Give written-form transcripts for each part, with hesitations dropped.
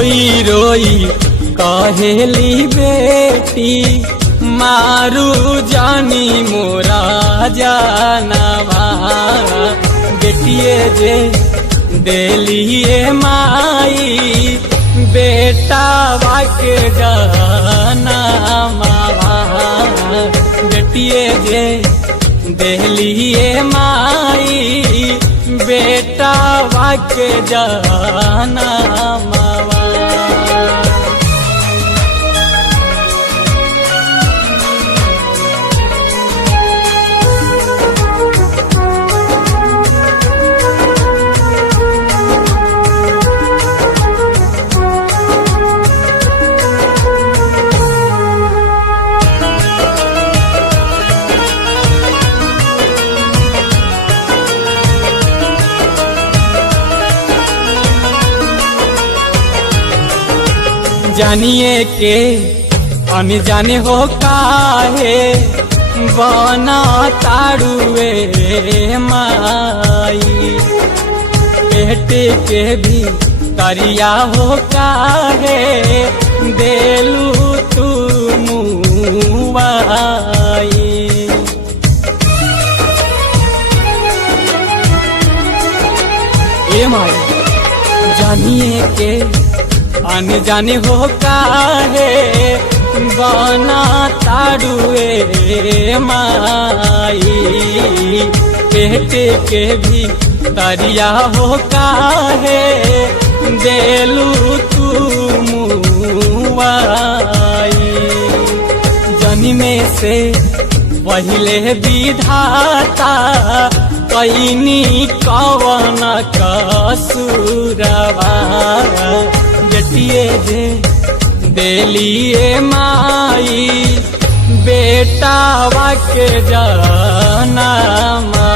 रोई रोई कहेली बेटी मारू जानी मोरा जानवा। बेटिए जे देलिए माई बेटा वाके जानवा। बेटिए जे देलिए माई बेटा वाके जानवा। जानिए के अनजाने हो काहे बना ताड़ुए माई। बेटे के भी करिया हो काहे देलू तू मुआई। ए माई जानिए के अनजाने हो काहे बना ताड़ुए माई। बेटे के भी तरिया हो काहे देलू तू मुआई। जन्मे से पहले विधाता कैनी कवन कसूरवा। बेटिए जे देलिए माई बेटा वाके जानवा।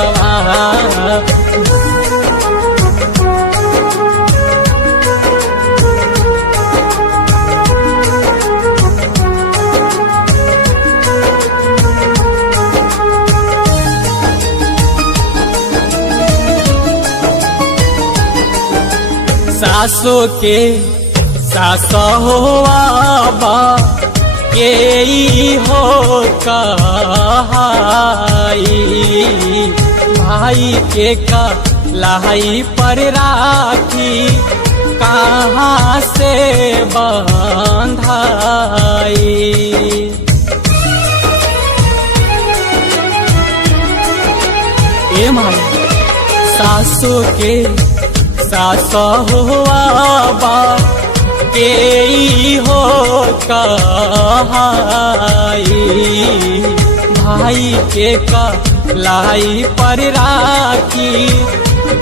सासो के सास हो आबा के हो कहाई। भाई के का लाई पर राखी कहाँ से बंधाई। ए माई सासो के सास हो आबा के हो कहाई। भाई के का लाई पर राखी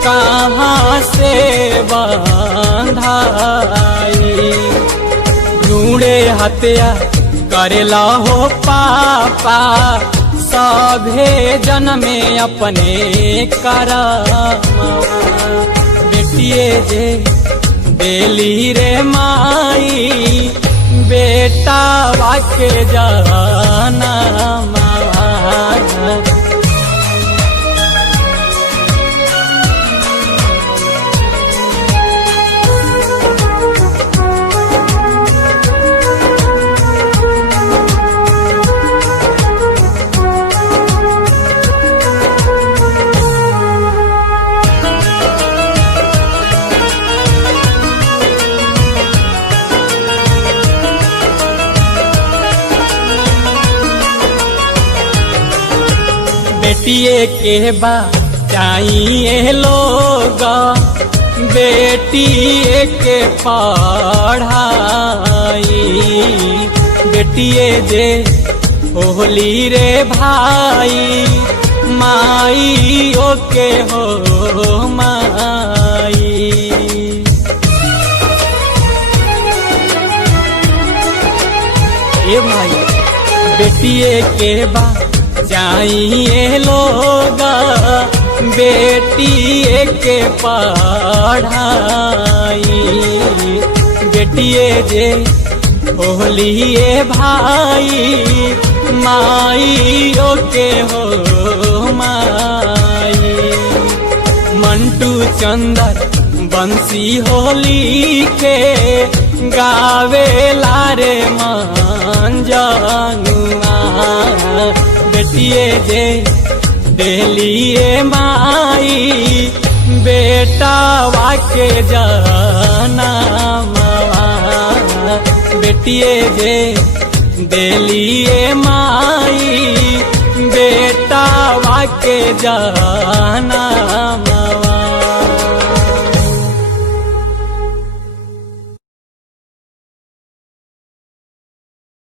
कहाँ से बंधाई। ढूंढे हत्या करेला हो पापा सभे जन्मे अपने करमवा। बेटिए जे देली रे माई बेटा वाके जानवा। बेटिए के बा चाहिए लोग बेटिए के पढ़ाई। बेटिए जे होली रे भाई माई ओके हो माई। ए भाई बेटिए के बा चाहिए लोग बेटिए के पढ़ाई। बेटिए जे होलिए भाई माई ओके हो माई। मंटू चंदर बंसी होली के गावे लारे मन जनुआ बेटिए जे देलिए माई बेटा वाके जनमवा बेटिए जे देलिए माई बेटा वाके जनम